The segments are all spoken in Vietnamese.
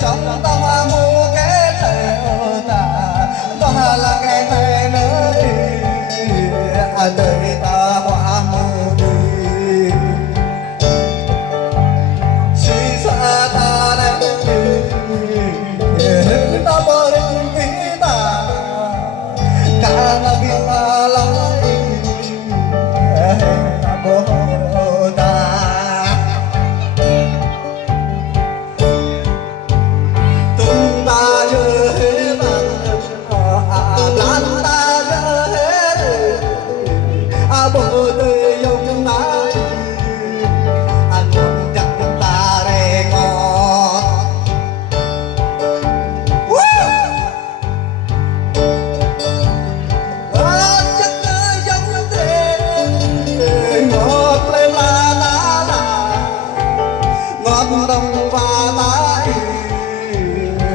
trong tâm mu cái thề ta đó là cái thề nơi đời ta hoa mu đi si sa ta đang ta bơ ta cả ngày ta lòng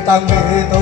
tăng